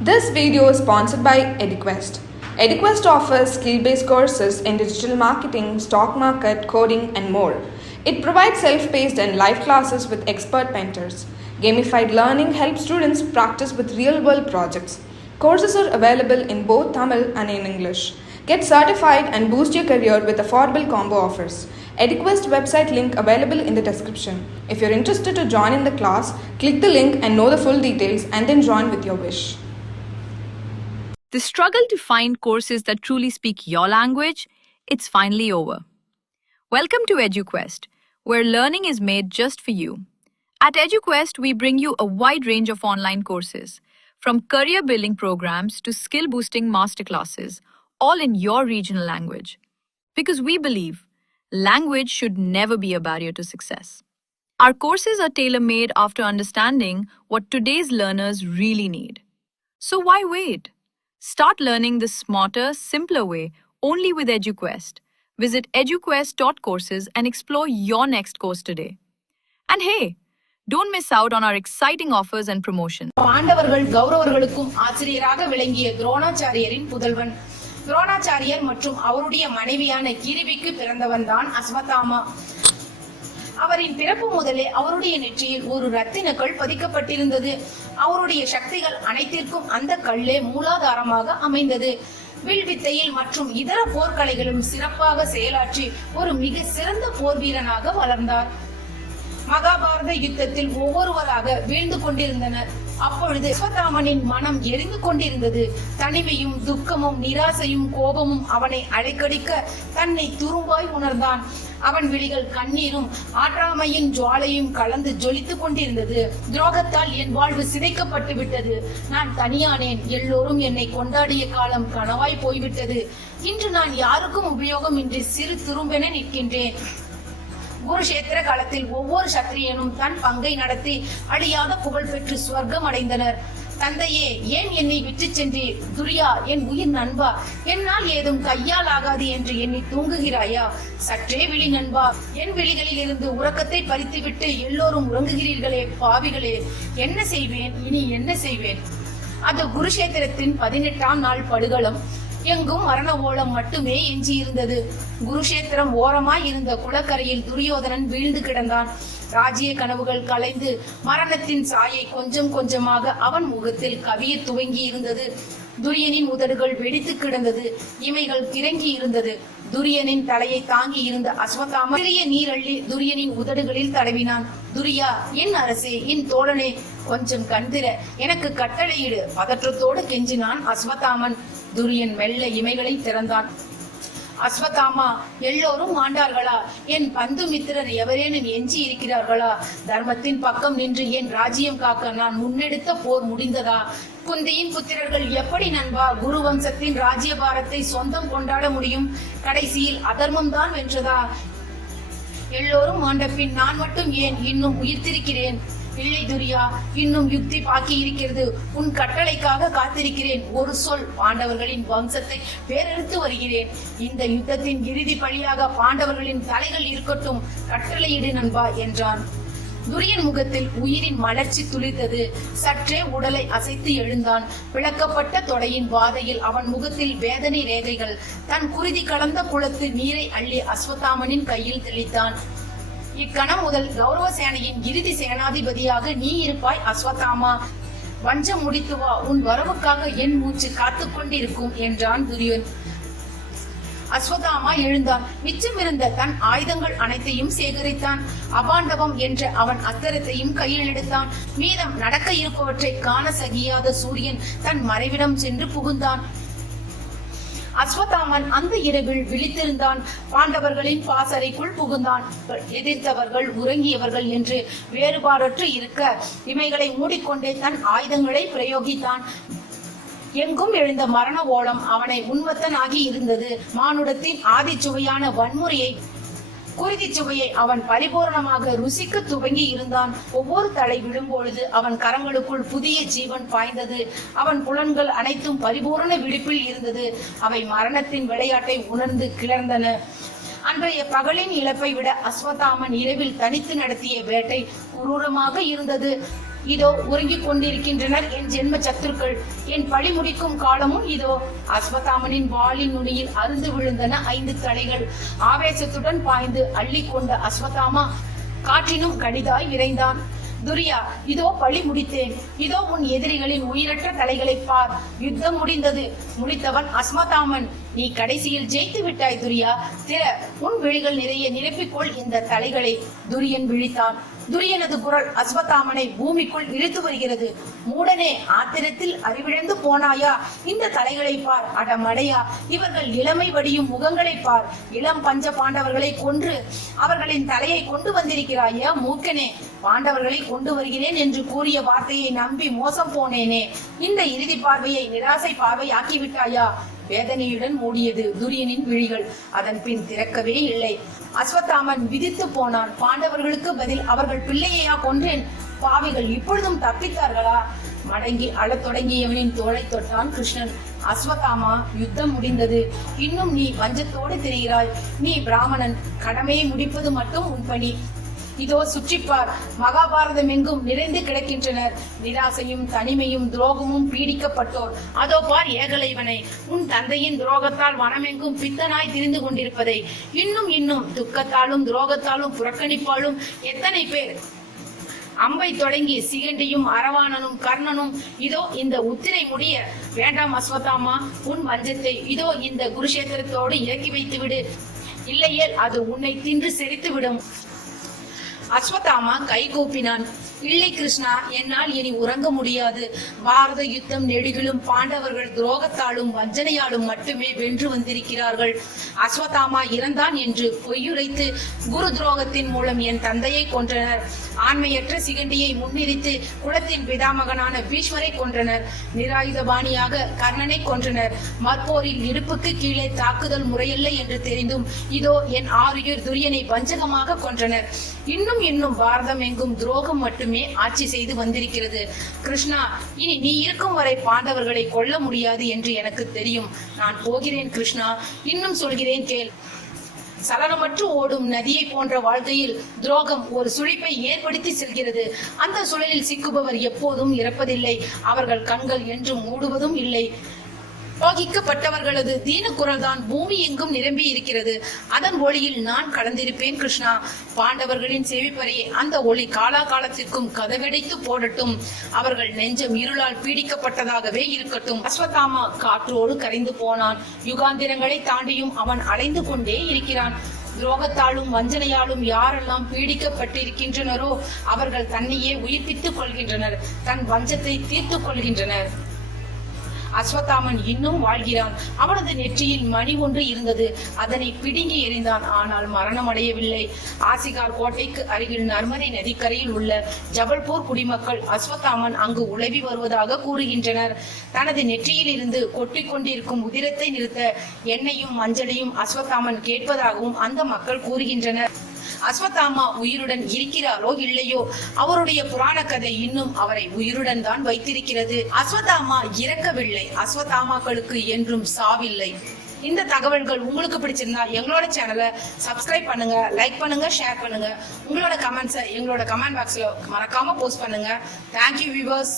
This video is sponsored by EduQuest. EduQuest offers skill-based courses in digital marketing, stock market, coding, and more. It provides self-paced and live classes with expert mentors. Gamified learning helps students practice with real-world projects. Courses are available in both Tamil and in English. Get certified and boost your career with affordable combo offers. EduQuest website link available in the description. If you're interested to join in the class, click the link and know the full details and then join with your wish. The struggle to find courses that truly speak your language, it's finally over. Welcome to EduQuest, where learning is made just for you. At EduQuest, we bring you a wide range of online courses, from career building programs to skill boosting masterclasses, all in your regional language. Because we believe language should never be a barrier to success. Our courses are tailor-made after understanding what today's learners really need. So why wait? Start learning the smarter, simpler way only with EduQuest. Visit eduquest.courses and explore your next course today. And hey, don't miss out on our exciting offers and promotions. பாண்டவர்கள் கௌரவர்களுக்கும் ஆசிரியராக விளங்கிய துரோணாச்சாரியரின் புதல்வன். துரோணாச்சாரியர் மற்றும் அவருடைய மனைவியான கிரிவிக்கு பிறந்தவன் தான் அஸ்வத்தாமா. அவரின் பிறப்பு முதலே அவருடைய நெற்றியில் ஒரு ரத்தின கல் பதிக்கப்பட்டிருந்தது. அவருடைய சக்திகள் அனைத்திற்கும் அந்த கல்லே மூலாதாரமாக அமைந்தது. வில்வித்தையில் மற்றும் இதர போர்க்கலைகளும் சிறப்பாக செயலாற்றி ஒரு மிக சிறந்த போர் வீரனாக வளர்ந்தார். மகாபாரத யுத்தத்தில் ஒவ்வொருவராக வீழ்ந்து கொண்டிருந்தனர். அப்பொழுது அஸ்வத்தாமனின் மனம் எரிந்து கொண்டிருந்தது. தனிமையும் துக்கமும் நிராசையும் கோபமும் அவனை அலைக்கடிக்க தன்னை துரும்பாய் உணர்ந்தான். அவன் விழிகள் கண்ணீரும் ஆற்றாமையின் ஜுவாலையும் கலந்து ஜொலித்துக் கொண்டிருந்தது. துரோகத்தால் என் வாழ்வு சிதைக்கப்பட்டு விட்டது. நான் தனியானேன். எல்லோரும் என்னை கொண்டாடிய காலம் கனவாய் போய்விட்டது. இன்று நான் யாருக்கும் உபயோகம் இன்றி சிறு துரும்பென நிற்கின்றேன். குருஷேத்திர காலத்தில் ஒவ்வொரு சத்திரியனும் தன் பங்கை நடத்தி அழியாத புகழ் பெற்று ஸ்வர்க்கம் அடைந்தனர். தந்தையே, ஏன் என்னை விட்டு சென்றீர்? துரியா, என் உயிர் நண்பா, என்னால் ஏதும் கையால் ஆகாது என்று எண்ணி தூங்குகிறாயா? சற்றே விழி நண்பா. என் விழிகளில் இருந்து உறக்கத்தை பறித்துவிட்டு எல்லோரும் உறங்குகிறீர்களே பாவிகளே. என்ன செய்வேன்? இனி என்ன செய்வேன்? அது குருஷேத்திரத்தின் 18ஆம் நாள் படுகளம். எங்கும் மரண ஓலம் மட்டுமே எஞ்சி இருந்தது. குருஷேத்திரம் ஓரமாய் இருந்த குளக்கரையில் துரியோதனன் வீழ்ந்து கிடந்தான். ராஜ்ய கனவுகள் கலைந்து மரணத்தின் சாயை கொஞ்சம் கொஞ்சமாக அவன் முகத்தில் கவிய துவங்கி இருந்தது. துரியனின் உதடுகள் வெடித்து கிடந்தது. இமைகள் கிறங்கி இருந்தது. துரியனின் தலையை தாங்கி இருந்த அஸ்வத்தாம சிறிய நீரள்ளி துரியனின் உதடுகளில் தடவினான். துரியா, என் அரசே, என் தோழனே, கொஞ்சம் கண்திர, எனக்கு கட்டளையிடு. பதற்றத்தோடு கெஞ்சினான் அஸ்வத்தாமன். துரியன் மெல்ல இமைகளை திறந்தான். அஸ்வத்தாமா, எல்லோரும் ஆண்டார்களா? என் பந்து மித்திரர் எவரேனும் எஞ்சி இருக்கிறார்களா? தர்மத்தின் பக்கம் நின்று என் ராஜ்யம் காக்க நான் முன்னெடுத்த போர் முடிந்ததா? குந்தியின் புத்திரர்கள் எப்படி நண்பா குரு வம்சத்தின் ராஜ்யபாரத்தை சொந்தம் கொண்டாட முடியும்? கடைசியில் அதர்மம் தான் வென்றதா? எல்லோரும் ஆண்ட பின் நான் மட்டும் ஏன் இன்னும் உயிர்த்திருக்கிறேன்? இல்லை துரியா, இன்னும் யுக்தி பாக்கி இருக்கிறது. உன் கட்டளைக்காக காத்திருக்கிறேன். ஒரு சொல், பாண்டவர்களின் வம்சத்தை பேரெடுத்து வருகிறேன். இந்த யுத்தத்தின் இறுதி பழியாக பாண்டவர்களின் தலைகள் இருக்கட்டும். கட்டளையிடு நண்பா என்றான். துரியன் முகத்தில் உயிரின் மலர்ச்சி துளிர்த்தது. சற்றே உடலை அசைத்து எழுந்தான். பிளக்கப்பட்ட தொடையின் வாதையில் அவன் முகத்தில் வேதனை ரேகைகள். தன் குருதி கலந்த குளத்து நீரை அள்ளி அஸ்வத்தாமனின் கையில் தெளித்தான். இக்கணம் முதல் கௌரவ சேனையின் இறுதி சேனாதிபதியாக நீ இருப்பாய் அஸ்வத்தாமா. வஞ்சம் முடித்து வா, உன் வரவுக்காக என் மூச்சு காத்துக் கொண்டிருக்கும் என்றான் துரியன். அஸ்வத்தாமா எழுந்தான். மிச்சமிருந்த தன் ஆயுதங்கள் அனைத்தையும் சேகரித்தான். அபாண்டவம் என்ற அவன் அஸ்திரத்தையும் கையில் எடுத்தான். மீதம் நடக்க இருப்பவற்றை காண சகியாத சூரியன் தன் மறைவிடம் சென்று புகுந்தான். அஸ்வத்தாமன் அந்த இரவில் விழித்திருந்தான். பாண்டவர்களின் பாசறைக்குள் புகுந்தான். எதிர்த்தவர்கள் உறங்கியவர்கள் என்று வேறுபாடற்று இருக்க இமைகளை மூடிக்கொண்டே தன் ஆயுதங்களை பிரயோகித்தான். எங்கும் எழுந்த மரண ஓலம் அவனை உன்மத்தனாகி இருந்தது. மானுடத்தின் ஆதி சுவையான வன்முறையை குருதி சுவையை அவன் பரிபூர்ணமாக ருசிக்க துவங்கி இருந்தான். ஒவ்வொரு தலை விழும்பொழுது அவன் கரங்களுக்குள் புதிய ஜீவன் பாய்ந்தது. அவன் புலன்கள் அனைத்தும் பரிபூர்ண விழிப்பில் இருந்தது. அவை மரணத்தின் விளையாட்டை உணர்ந்து கிளர்ந்தன. அன்றைய பகலின் இழப்பை விட அஸ்வத்தாமன் இரவில் தனித்து நடத்திய வேட்டை குரூரமாக இருந்தது. இதோ உறங்கிக் கொண்டிருக்கின்றனர் என் ஜென்ம சத்துருக்கள். என் பழி முடிக்கும் காலமும் இதோ. அஸ்வத்தாமனின் வாளின் நுனியில் அருந்து விழுந்தன 5 தலைகள். ஆவேசத்துடன் பாய்ந்து அள்ளி கொண்ட அஸ்வத்தாமா காற்றினும் கடிதாய் விரைந்தான். துரியா, இதோ பழி முடித்தேன். இதோ உன் எதிரிகளின் உயிரற்ற தலைகளை பார். யுத்தம் முடிந்தது. முடித்தவன் அஸ்வத்தாமன். நீ கடைசியில் ஜெயித்து விட்டாய் துரியா. திற, உன் விழிகள் நிறைய நிரப்பிக்கொள் இந்த தலைகளை. துரியன் விழித்தான். துரியனது குரல் அஸ்வத்தாமனை பூமிக்குள் இழுத்து வருகிறது. மூடனே, ஆத்திரத்தில் அறிவிழந்து போனாயா? இந்த தலைகளை பார். அடமடையா, இவர்கள் இளமை வடியும் முகங்களை பார். இளம் பஞ்ச பாண்டவர்களை கொன்று அவர்களின் தலையை கொண்டு வந்திருக்கிறாயா? மூக்கனே, பாண்டவர்களை கொண்டு வருகிறேன் என்று கூறிய வார்த்தையை நம்பி மோசம் போனேனே. இந்த இறுதி பார்வையை நிராசை பார்வை ஆக்கிவிட்டாயா? வேதனையுடன் மூடியது துரியனின் விழிகள். அதன் பின் திறக்கவே இல்லை. அஸ்வத்தாமன் விதித்து போனான். பாண்டவர்களுக்கு பதில் அவர்கள் பிள்ளையா கொன்றேன். பாவிகள் இப்பொழுதும் தப்பித்தார்களா? மடங்கி அழத் தொடங்கியவனின் தோளை தொட்டான் கிருஷ்ணன். அஸ்வத்தாமா, யுத்தம் முடிந்தது. இன்னும் நீ வஞ்சத்தோடு திரிகிறாய். நீ பிராமணன். கடமையை முடிப்பது மட்டும் உன் பணி. இதோ சுற்றிப்பார். மகாபாரதம் எங்கும் நிறைந்து கிடக்கின்றனர். நிராசையும் தனிமையும் துரோகமும் பீடிக்கப்பட்டோர். அதோ பார் ஏகலைவனை, உன் தந்தையின் துரோகத்தால் வனமெங்கும் பித்தனாய் திரிந்து கொண்டிருப்பதை. இன்னும் துக்கத்தாலும் துரோகத்தாலும் புறக்கணிப்பாலும் எத்தனை பேர். அம்பை தொடங்கி சிகண்டியும் அரவாணனும் கர்ணனும். இதோ இந்த உத்திரை முடிய. வேண்டாம் அஸ்வத்தாமா, உன் வஞ்சத்தை இதோ இந்த குருஷேத்திரத்தோடு இறக்கி வைத்து விடு. இல்லையேல் அது உன்னை தின்று செரித்து விடும். அஸ்வத்தாமா கை கூப்பினான். இல்லை கிருஷ்ணா, என்னால் இனி உறங்க முடியாது. பாரத யுத்தம் நெடுகிலும் பாண்டவர்கள் துரோகத்தாலும் வஞ்சனையாலும் மட்டுமே வென்று வந்திருக்கிறார்கள். அஸ்வத்தாமா இறந்தான் என்று பொய்யுரைத்து குரு துரோகத்தின் மூலம் என் தந்தையை கொன்றனர். ஆண்மையற்ற சிகண்டியை முன்னிறுத்தி குலத்தின் பிதாமகனான பீஷ்மரை கொன்றனர். நிராயுதபாணியாக கர்ணனை கொன்றனர். மற்போரில் இடுப்புக்கு கீழே தாக்குதல் முறையல்ல என்று தெரிந்தும் இதோ என் ஆருயிர் துரியனை வஞ்சகமாக கொன்றனர். இன்னும் பாரதம் எங்கும் துரோகம் மட்டுமே ஆட்சி செய்து வந்திருக்கிறது. கிருஷ்ணா, இனி நீ இருக்கும் வரை பாண்டவர்களை கொல்ல முடியாது என்று எனக்கு தெரியும். நான் போகிறேன் கிருஷ்ணா. இன்னும் சொல்கிறேன் கேள். சலனமற்று ஓடும் நதியை போன்ற வாழ்க்கையில் துரோகம் ஒரு சுழிப்பை ஏற்படுத்தி செல்கிறது. அந்த சுழலில் சிக்குபவர் எப்போதும் இறப்பதில்லை. அவர்கள் கண்கள் என்றும் மூடுவதும் இல்லை. போகிக்கப்பட்டவர்களது தீன குரல் தான் பூமி எங்கும் நிரம்பி இருக்கிறது. அதன் ஒளியில் நான் கலந்திருப்பேன் கிருஷ்ணா. பாண்டவர்களின் செவிப்பறையை அந்த ஒளி காலாகாலத்திற்கும் கதவடைத்து போடட்டும். அவர்கள் நெஞ்சம் இருளால் பீடிக்கப்பட்டதாகவே இருக்கட்டும். அஸ்வத்தாமா காற்றோடு கரைந்து போனான். யுகாந்திரங்களை தாண்டியும் அவன் அலைந்து கொண்டே இருக்கிறான். துரோகத்தாலும் வஞ்சனையாலும் யாரெல்லாம் பீடிக்கப்பட்டிருக்கின்றனரோ அவர்கள் தன்னையே உயிர்ப்பித்துக் கொள்கின்றனர். தன் வஞ்சத்தை தீர்த்துக் கொள்கின்றனர். அஸ்வத்தாமன் இன்னும் வாழ்கிறான். அவனது நெற்றியில் மணி ஒன்று இருந்தது. அதனை பிடுங்கி எறிந்தான். ஆனால் மரணம் அடையவில்லை. ஆசிகார் கோட்டைக்கு அருகில் நர்மதை நதிக்கரையில் உள்ள ஜபல்பூர் குடிமக்கள் அஸ்வத்தாமன் அங்கு உலவி வருவதாக கூறுகின்றனர். தனது நெற்றியில் இருந்து கொட்டிக் கொண்டிருக்கும் உதிரத்தை நிறுத்த எண்ணெயும் மஞ்சளையும் அஸ்வத்தாமன் கேட்பதாகவும் அந்த மக்கள் கூறுகின்றனர். அஸ்வத்தாமா உயிருடன் இருக்கிறாரோ இல்லையோ, அவருடைய புராண கதை இன்னும் அவரை உயிருடன் தான் வைத்திருக்கிறது. அஸ்வத்தாமா இறக்கவில்லை. அஸ்வத்தாமாக்களுக்கு என்றும் சாவில்லை. இந்த தகவல்கள் உங்களுக்கு பிடிச்சிருந்தா எங்களோட சேனலை சப்ஸ்கிரைப் பண்ணுங்க, லைக் பண்ணுங்க, ஷேர் பண்ணுங்க. உங்களோட கமெண்ட்ஸை எங்களோட கமெண்ட் பாக்ஸ்ல மறக்காம போஸ்ட் பண்ணுங்க. Thank you viewers.